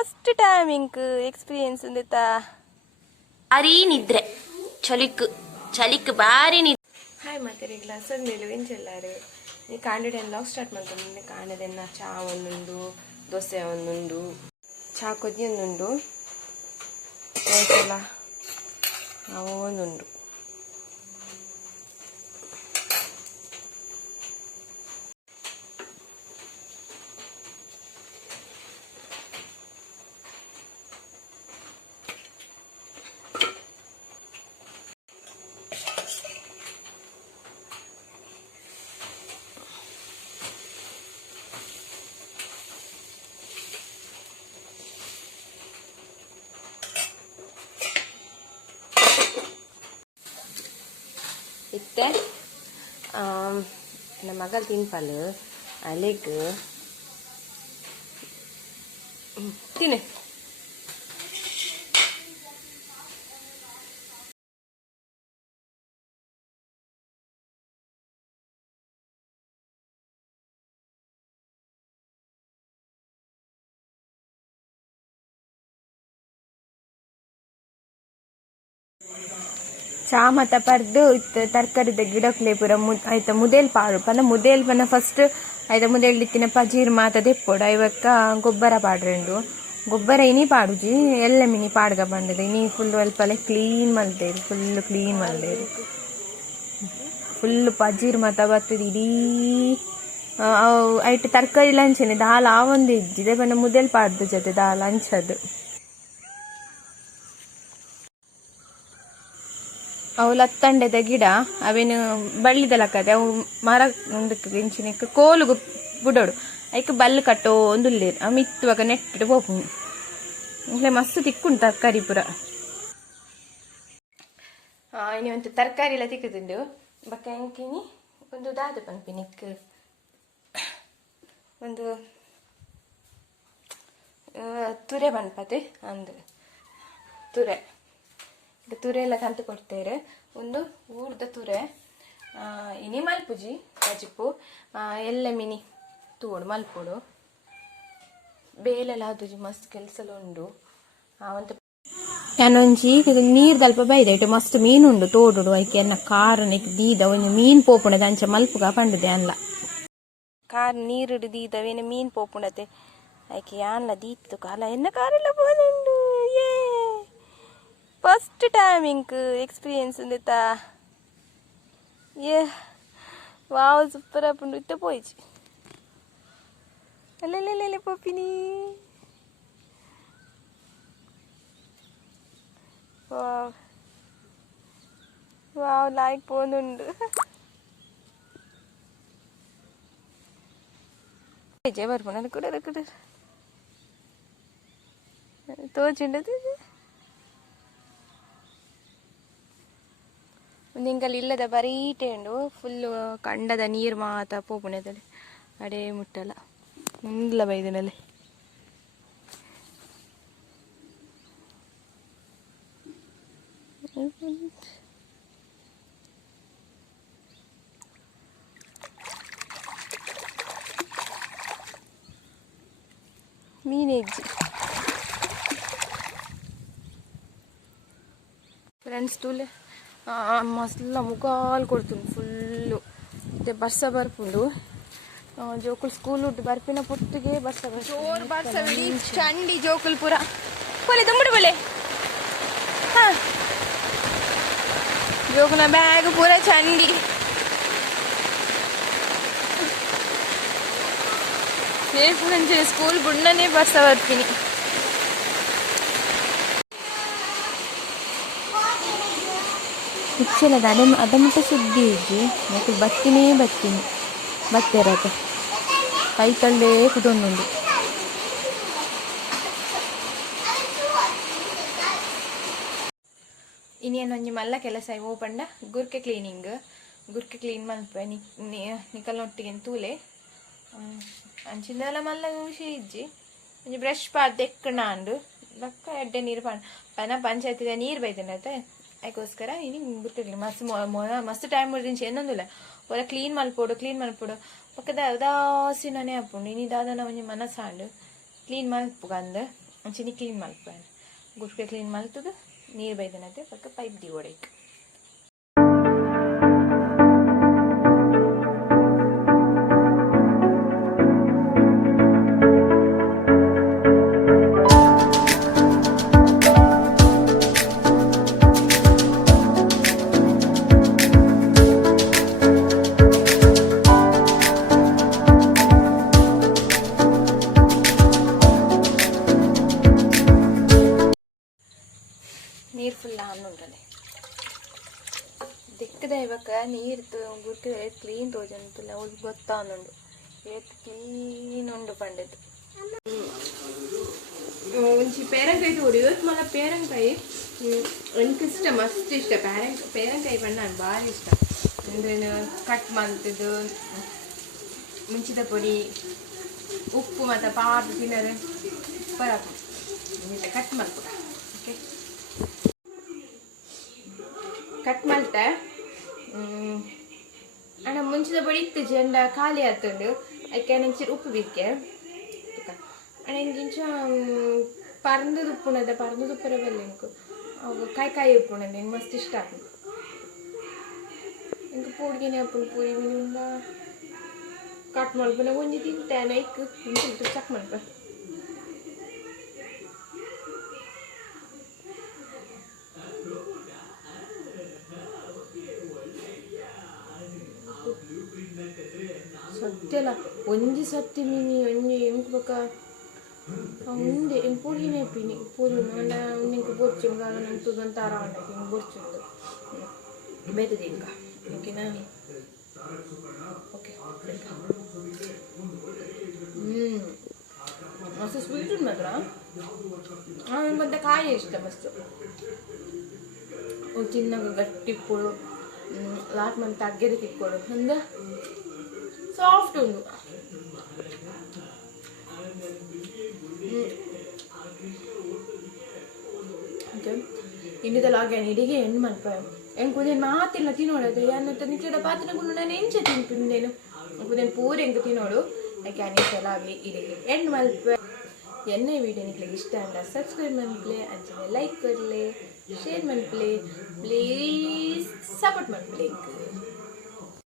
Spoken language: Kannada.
ಫಸ್ಟ್ ಟೈಮ್ ಇಂಕ್ ಎಕ್ಸ್ಪೀರಿಯನ್ಸ್ ಉಂದಿತ್ತಾ ಭಾರಿ ನಿದ್ರೆ ಚಲಿಕ್ ಭಾರಿ ನಿದ್ರೆ. ಹಾಯ್ ಮತ್ತೆ ಗ್ಲಾಸ್ ಮೇಲೆ ವೆಂಚೆಲ್ಲಾರು ಈ ಕಾಂಡಿಡೆ ಲಾಗ್ ಸ್ಟಾರ್ಟ್ ಮಾಡ್ಕೊಂಡು ನಿನ್ನೆ ಕಾಂಡಿದೆನ್ನ ಚಾ ಒಂದುಂಡು ದೋಸೆ ಒಂದುಂಡು ಚಾ ಕೊದ್ದಿ ಒಂದುಂಡು ದೋಸೆಲ್ಲ ಅವು ಒಂದುಂಡು. ಇತ್ತೆ ನಮ್ಮ ಮಗಳು ತಿನ್ಪಲು ಅಲೆಗ್ ತಿನ್ನು ಚಾ ಮತ್ತ ಪರ್ದು ಇತ್ತು ತರಕಾರಿದ ಗಿಡಕ್ಲೆ ಪೂರ ಆಯ್ತ ಮುದೇಲ್ ಪಾಡು ಪಂಡ ಮುದೇಲ್ ಪನ್ನ ಫಸ್ಟ್ ಆಯ್ತ ಮುದೇಲ್ ಇತ್ತಿನ ಪಜೀರ್ ಮಾತ ದೆಪ್ಪೊಡು ಐವಕ್ಕ ಗೊಬ್ಬರ ಪಾಡ್ರೆಂಡು ಗೊಬ್ಬರ ಇನಿ ಪಾಡುಜಿ ಎಲ್ಲ ಮಿನಿ ಪಾಡ್ಗ ಬಂದದೆ ಇನಿ ಫುಲ್ ಅಲ್ಪಲೆ ಕ್ಲೀನ್ ಮಲ್ದೇರು ಫುಲ್ ಪಜೀರ್ ಮಾತ ಬರ್ತದೆ ಇಡೀ ಐಟ್ ತರಕಾರಿ ಲಂಚನೆ ದಾಲ್ ಆ ಒಂದು ಇಜ್ಜಿದೆ ಪನ್ನ ಮುದೇಲ್ ಪಾಡ್ದು ಜೊತೆ ದಾಲ್ ಹಂಚದು ಅವು ಲತ್ತಂಡೆದ ಗಿಡ ಅವೇನು ಬಳ್ಳಿದಲಕ್ಕದೆ ಅವು ಮರ ಮುಂದಕ್ಕೆ ಇಂಚಿನಕ್ಕೆ ಕೋಲು ಬುಡೋಡು ಐಕ್ ಬಲ್ಲು ಕಟ್ಟೋ ಒಂದುಲ್ಲೇರು ಅವು ಮಿತ್ತುವಾಗ ನೆಟ್ಟು ಹೋಗು ಇಲ್ಲೇ ಮಸ್ತ್ ತಿಕ್ಕುಂಟು ತರಕಾರಿ ಪೂರ. ಇನಿ ಒಂದು ತರಕಾರಿ ಎಲ್ಲ ತಿಕ್ಕುದುಂಡು ಬಕ್ಕ ಎಂಕಿನಿ ಒಂದು ದಾದ ಪನ್ಪಿನಿಕ್ ಒಂದು ತುರೆ ಬನ್ಪತೆ ಅಂದು ತುರೆ ಎಲ್ಲ ತಂತು ಕೊಡ್ತೇವೆ. ಒಂದು ಊರ್ದ ತುರೆ ಇನಿ ಮಲ್ಪುಜಿ ಕಜಿಪ್ಪು ಎಲ್ಲ ಮಿನಿ ತೂಡು ಮಲ್ಪುಡು ಬೇಲೆಲ್ಲ ಆದುಜಿ ಮಸ್ತ್ ಕೆಲಸಲು ಉಂಡು. ಒಂದು ಏನೊಂಜಿ ನೀರು ದಲ್ಪ ಬೈದೆ ಇಟ್ಟು ಮಸ್ತ್ ಮೀನುಂಡು ತೋಡುಡು ಐಕೆ ಎನ್ನ ಕಾರನಿಕ್ ದೀದ ಒಂದು ಮೀನ್ ಪೋಪುಣದ ಅಂಚ ಮಲ್ಪುಗ ಪಂಡದೆ ಅನ್ಲ ಕಾರ್ ನೀರುಡು ದೀದವೇನು ಮೀನ್ ಪೋಪುಣತೆ ಐಕೆ ಯಾನ್ಲ ದೀತ್ತು ಕಾಲ ಎನ್ನ ಕಾರೆಲ್ಲ ಬೋದುಂಡು. ಫಸ್ಟ್ ಟೈಮ್ ಇಂಕ್ ಎಕ್ಸ್ಪೀರಿಯನ್ಸ್ ಉಂದಿತ್ತಾ ವಾವ್ ಸೂಪರ್ ಆಪುಂಡು ಇತ್ತ ಪೋಯ್ಚಿ ಅಲ್ಲೆಲ್ಲೆಲ್ಲೆ ಪೋಪಿನಿ ವಾವ್ ವಾವ್ ಲಾಯ್ಕ್ ಪೋನುಂಡು ಜೆ ಬರ್ಪುಣ ಕುಡರ ತೋಚುಂಡದು ನಿಂಗಲ್ಲಿ ಇಲ್ಲದ ಬರೀಟೆ ಉಂಡು ಫುಲ್ಲು ಕಂಡದ ನೀರು ಮಾತ ಪೋಪುಣದಲ್ಲಿ ಅಡೇ ಮುಟ್ಟಲ್ಲ ಮುಂದ್ಲ ಬೈದಿನಲ್ಲಿ ಮೀನೆಜ್ಜಿ ಫ್ರೆಂಡ್ಸ್ ತೂಲೆ ಮಸ್ಲ ಮುಗಾಲ್ ಕೊಡ್ತೀನಿ ಫುಲ್ಲು ಮತ್ತೆ ಬರ್ಸ ಬರ್ಪುಂಡು ಜೋಕುಲ್ ಸ್ಕೂಲ್ ಉಂಟು ಬರ್ಪಿನ ಪುಟ್ಟಿಗೆ ಬರ್ಸ ಜೋರ್ ಬರ್ಸ ಬಿಡಿ ಚಂಡಿ ಜೋಕುಲ್ ಪೂರ ಕೊಲೆ ತುಂಬಿಡು ಬಲೆ ಹಾ ಜೋಕುನ ಬ್ಯಾಗ್ ಪೂರ ಚಂಡಿ ಸ್ಕೂಲ್ ಬುಣ್ಣನೇ ಬರ್ಸ ಬರ್ತೀನಿ. ಹುಚ್ಚಲದ ಅದಮಟ್ಟ ಸುದ್ದಿ ಇಜ್ಜಿ ಮತ್ತೆ ಬತ್ತಿನೇ ಬತ್ತೆರಕ ಕೈ ತಳ್ಳೇ ಕುದೊಂದುಂಡು ಇನ್ನೇನು ಒಂಜಿ ಮಲ್ಲ ಕೆಲಸ ಇವು ಪಂಡ ಗುರ್ಕೆ ಕ್ಲೀನ್ ಮಲ್ಪೆ ನಿಕಲ್ನೊಟ್ಟಿಗೆ ತೂಲೆ ಅಂಚಿಂದೆಲ್ಲ ಮಲ್ಲ ಖುಷಿ ಇಜ್ಜಿ ಒಂಜಿ ಬ್ರಷ್ ಪಾದ್ದೆಕ್ಕಣಾಂಡು ಬಕ್ಕ ಎಡ್ಡೆ ನೀರು ಪನ ಪಂಚಾಯತಿದ ನೀರು ಬೈತೇನತ್ತೆ ಅದಕ್ಕೋಸ್ಕರ ಇನಿ ಗುರ್ಕೆ ಮಸ್ತ್ ಟೈಮ್ ಮುಡ್ದಿಂಚಿ ಏನೊಂದುಲ್ಲ ಒಲ ಕ್ಲೀನ್ ಮಲ್ಪೊಡು ಪಕ್ಕದ ಉದಾಸೀನನೇ ಆಪುಂಡು ಇನಿ ದಾದನ ಒಂಜಿ ಮನಸ್ಸಾಂಡು ಕ್ಲೀನ್ ಮಲ್ಪುಗಂದು ಅಂಚಿನಿ ಕ್ಲೀನ್ ಮಲ್ಪೇನೆ ಗುಟ್ಕೆ ಕ್ಲೀನ್ ಮಲ್ತದ ನೀರು ಬೈದನತ್ತೆ ಪಕ್ಕ ಪೈಪ್ ದಿ ಒಡೆಕ್ ನೀರು ಫುಲ್ ಆನುಂಟದೆ ದಿಕ್ಕದ ಇವಾಗ ನೀರು ಗುರ್ಕ ಕ್ಲೀನ್ ತೋಜಂತಲ್ಲ ಅವ್ಳು ಗೊತ್ತಾನುಂಡು ಏತ್ ಕ್ಲೀನ್ ಉಂಡು ಪಂಡದು ಒಂಚಿ ಪೇರಂಕಾಯಿ ತೋಡು ಇವತ್ತು ಮಲ್ಲ ಪೇರಂಕಾಯಿ എനിക്ക് ಇಷ್ಟ ಮಸ್ತ್ ಇಷ್ಟ ಪೇರಂಕಾಯಿ ಪಂಡ ನಾನು ಭಾರಿ ಇಷ್ಟ ಅಂದ್ರೆ ಕಟ್ ಮಾಡ್ತಿದ್ದು ಮುಂಚಿದ ಪೊಡಿ ಉಪ್ಪು ಮತ್ತು ಪಾರ್ದು ತಿನ್ನೋದು ಬರಪ್ಪ ಕಟ್ ಮಾಡ್ಕೊಡ ಓಕೆ ಕಟ್ ಮಾಡ್ತೆ ಅಣ್ಣ ಮುಂಚಿದ ಪೊಡಿ ಇತ್ತು ಜೆಂಡ ಖಾಲಿ ಆತುಂಡು ಅದಕ್ಕೆ ನಂಚೂರು ಉಪ್ಪು ಬಿಕ್ಕೆ ಅಣ್ಣ ಇಂಚ ಪರಂದದ ಉಪ್ಪುನದ ಪರಂದದ ಉಪ್ಪರ ಬಲ್ಲ ಇಂಕು ಅವು ಕಾಯಿ ಉಪ್ಪುನದ ಹಿಂಗೆ ಮಸ್ತ್ ಇಷ್ಟ ಆಗ್ತದೆ ಇಂಕ ಪೂಡಿಗೆನೆ ಉಪ್ಪು ಪೂರಿ ಮೀನಿಂದ ಕಟ್ ಮಾಡ್ಬೇಕು ಒಂಜಿ ತಿಂತೆ ನೈಕ್ ಮುಂಚೆ ಚಕ್ ಮಾಡ್ಬೇಕು ಸತ್ಯಲ್ಲ ಒಂಜಿ ಸತ್ತಿ ಮೀನಿ ಒಂಜಿ ಎಂಕ್ ಬೊಕ ಉಂಡೆ ಎಂಕ್ ಪೂರಿನೇ ಪಿನಿ ಪೂರಿ ಅಂಡ ನಿಂಗೆ ಬೊರ್ಚು ನಂತು ಒಂತಾರ ಉಂಡಕ್ಕೆ ಹಿಂಗೆ ಬೊರ್ಚುಂಡು ಬೇತದೆ ಇಂಕ ಓಕೆನಾ ಓಕೆ ಮಸ್ತ್ ಸ್ವೀಟ್ ಉಂಟು ಮಾತ್ರ ಮತ್ತೆ ಕಾಯಿ ಇಷ್ಟ ಮಸ್ತ್ ಚಿನ್ನಗ ಗಟ್ಟಿ ಇಕ್ಕೊಡು ಲಾಟ್ ಮಂತ್ ಅಗ್ಗೆದೆ ತಿಕ್ಕೊಡು ಅಂದ ಸಾಫ್ಟ್ ಉಂಡು ಇಂಡಿದಲ್ಲ ಆಗ್ಯಾನ ಇಡಿಗೆ ಹೆಣ್ಣು ಮಲ್ಪ ಹೆಂಗೆ ಕುದೇನು ಮಾತಿಲ್ಲ ತಿನ್ನೋಡದು ಏನಂತ ನಿಂತಿಡ ಪಾತ್ರಗಳು ನಾನು ಎಂಚ ತಿಂಪಿಂದೇನು ಕುದೇನು ಪೂರಿ ಹೆಂಗೆ ತಿನ್ನೋಡು ಯಾಕೆ ಅನಿಸಲ್ಲ ಆಗಲಿ ಇಡಿಗೆ ಹೆಣ್ಣು ಮಲ್ಪ ಎನ್ನೆ ವೀಡಿಯೋ ನಿಮಗೆ ಇಷ್ಟ ಅಂಡ ಸಬ್ಸ್ಕ್ರೈಬ್ ಮನ್ಪ್ಲೆ ಅಂಚನೆ ಲೈಕ್ ಕೊಡ್ಲೆ ಶೇರ್ ಮನ್ಪ್ಲೆ ಪ್ಲೀಸ್ ಸಪೋರ್ಟ್ ಮನ್ಪ್ಲೆ